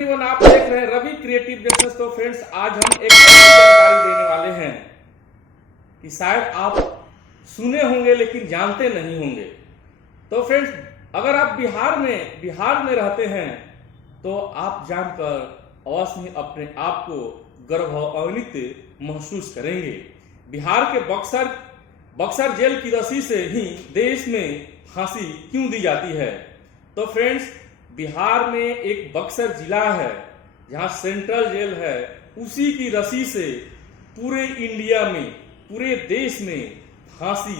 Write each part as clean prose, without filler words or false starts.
Everyone, आप देख रहे हैं रवि क्रिएटिव बिजनेस। तो फ्रेंड्स, आज हम एक जानकारी देने वाले हैं कि शायद आप सुने होंगे लेकिन जानते नहीं होंगे। तो फ्रेंड्स, अगर आप बिहार में रहते हैं तो आप जानकर अवश्य ही अपने आप को गौरवान्वित महसूस करेंगे। बिहार के बक्सर जेल की रस्सी से ही देश में फांसी क्यों दी जाती है। तो फ्रेंड्स, बिहार में एक बक्सर जिला है जहां सेंट्रल जेल है, उसी की रस्सी से पूरे इंडिया में, पूरे देश में फांसी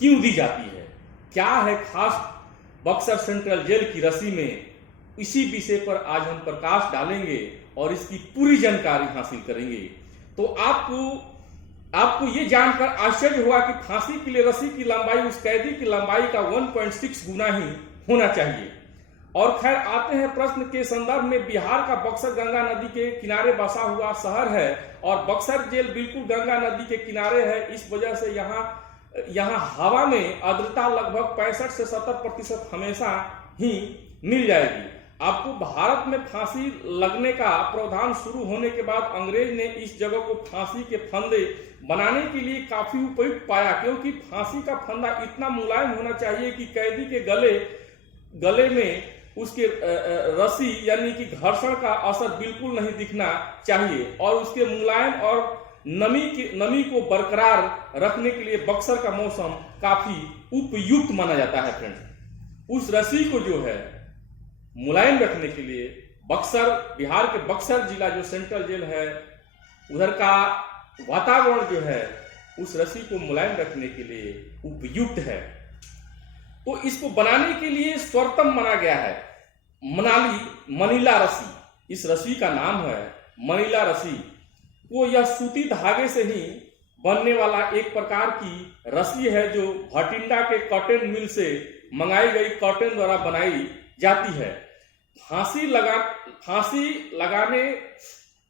क्यों दी जाती है, क्या है खास बक्सर सेंट्रल जेल की रस्सी में, इसी विषय पर आज हम प्रकाश डालेंगे और इसकी पूरी जानकारी हासिल करेंगे। तो आपको ये जानकर आश्चर्य हुआ कि फांसी के लिए रस्सी की लंबाई उस कैदी की लंबाई का 1.6 गुना ही होना चाहिए। और खैर, आते हैं प्रश्न के संदर्भ में। बिहार का बक्सर गंगा नदी के किनारे बसा हुआ शहर है और बक्सर जेल बिल्कुल गंगा नदी के किनारे है। इस वजह से यहाँ हवा में आर्द्रता लगभग 65 से 70% हमेशा ही मिल जाएगी। आपको भारत में फांसी लगने का प्रावधान शुरू होने के बाद अंग्रेज ने इस जगह को फांसी के फंदे बनाने के लिए काफी उपयुक्त पाया, क्योंकि फांसी का फंदा इतना मुलायम होना चाहिए कि कैदी के गले में उसके रस्सी यानी कि घर्षण का असर बिल्कुल नहीं दिखना चाहिए। और उसके मुलायम और नमी को बरकरार रखने के लिए बक्सर का मौसम काफी उपयुक्त माना जाता है। फ्रेंड्स, उस रस्सी को जो है मुलायम रखने के लिए बिहार के बक्सर जिला जो सेंट्रल जेल है, उधर का वातावरण जो है उस रस्सी को मुलायम रखने के लिए उपयुक्त है। तो इसको बनाने के लिए सर्वोत्तम माना गया है मनीला रस्सी। इस रस्सी का नाम है मनीला रस्सी। वो यह सूती धागे से ही बनने वाला एक प्रकार की रस्सी है जो भटिंडा के कॉटन मिल से मंगाई गई कॉटन द्वारा बनाई जाती है। फांसी लगाने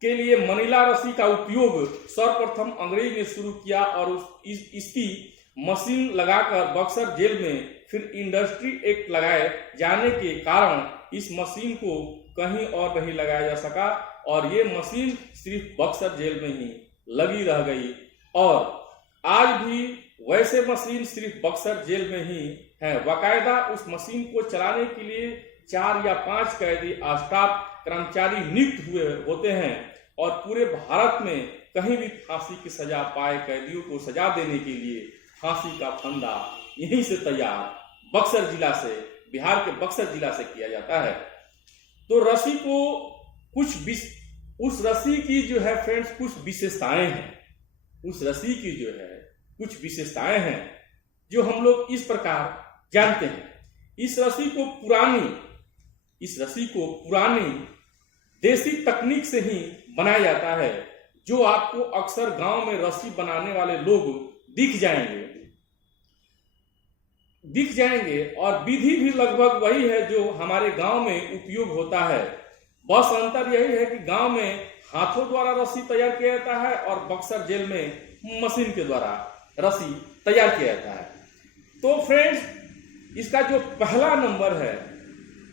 के लिए मनीला रस्सी का उपयोग सर्वप्रथम अंग्रेज ने शुरू किया और इसकी मशीन लगाकर बक्सर जेल में फिर इंडस्ट्री एक्ट लगाए जाने के कारण इस मशीन को कहीं और नहीं लगाया जा सका और ये मशीन सिर्फ बक्सर जेल में ही लगी रह गई। और आज भी वैसे मशीन सिर्फ बक्सर जेल में ही है। बाकायदा उस मशीन को चलाने के लिए 4 या 5 कैदी स्टाफ कर्मचारी नियुक्त हुए होते हैं और पूरे भारत में कहीं भी फांसी की सजा पाए कैदियों को सजा देने के लिए फांसी का फंदा यहीं से तैयार बक्सर जिला से, बिहार के बक्सर जिला से किया जाता है। तो रस्सी को उस रस्सी की जो है फ्रेंड्स कुछ विशेषताएं हैं। उस रस्सी की जो है कुछ विशेषताएं हैं जो हम लोग इस प्रकार जानते हैं। इस रस्सी को पुरानी देसी तकनीक से ही बनाया जाता है, जो आपको अक्सर गांव में रस्सी बनाने वाले लोग दिख जाएंगे और विधि भी लगभग वही है जो हमारे गांव में उपयोग होता है। बस अंतर यही है कि गांव में हाथों द्वारा रस्सी तैयार किया जाता है और बक्सर जेल में मशीन के द्वारा रस्सी तैयार किया जाता है। तो फ्रेंड्स, इसका जो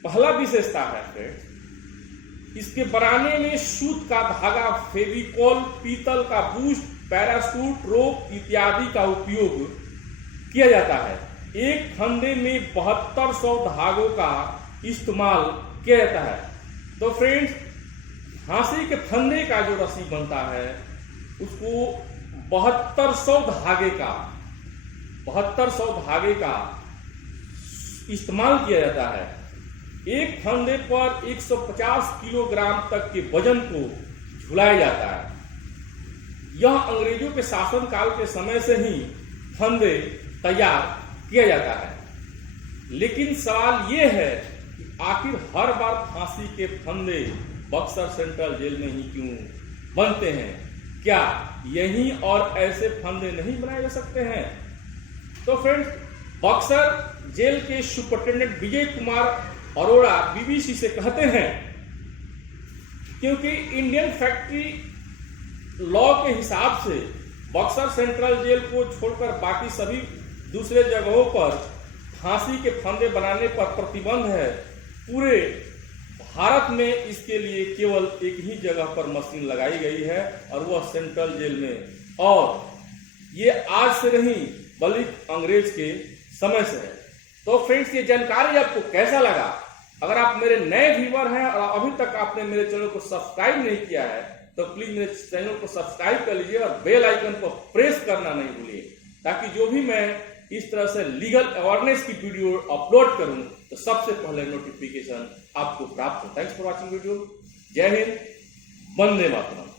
पहला विशेषता है फ्रेंड्स, इसके बनाने में सूत का धागा, फेविकोल, पीतल का बूस्ट, पैराशूट, रोप इत्यादि का उपयोग किया जाता है। एक फंदे में 7200 धागों का इस्तेमाल किया जाता है। तो फ्रेंड्स, फांसी के फंदे का जो रस्सी बनता है उसको 7200 धागे का इस्तेमाल किया जाता है। एक फंदे पर 150 किलोग्राम तक के वजन को झुलाया जाता है। यह अंग्रेजों के शासन काल के समय से ही फंदे तैयार किया जाता है। लेकिन सवाल यह है कि आखिर हर बार फांसी के फंदे बक्सर सेंट्रल जेल में ही क्यों बनते हैं? क्या यहीं और ऐसे फंदे नहीं बनाए जा सकते हैं? तो फ्रेंड्स, बक्सर जेल के सुपरिटेंडेंट विजय कुमार अरोड़ा बीबीसी से कहते हैं, क्योंकि इंडियन फैक्ट्री लॉ के हिसाब से बक्सर सेंट्रल जेल को छोड़कर बाकी सभी दूसरे जगहों पर फांसी के फंदे बनाने पर प्रतिबंध है। पूरे भारत में इसके लिए केवल एक ही जगह पर मशीन लगाई गई है और वह सेंट्रल जेल में, और ये आज से नहीं बल्कि अंग्रेज के समय से है। तो फ्रेंड्स, ये जानकारी आपको कैसा लगा? अगर आप मेरे नए व्यूअर हैं और अभी तक आपने मेरे चैनल को सब्सक्राइब नहीं किया है तो प्लीज मेरे चैनल को सब्सक्राइब कर लीजिए और बेल आइकन को प्रेस करना नहीं भूलिए, ताकि जो भी मैं इस तरह से लीगल अवेयरनेस की वीडियो अपलोड करूं तो सबसे पहले नोटिफिकेशन आपको प्राप्त हो। Thanks for watching video. जय हिंद, वंदे मातरम।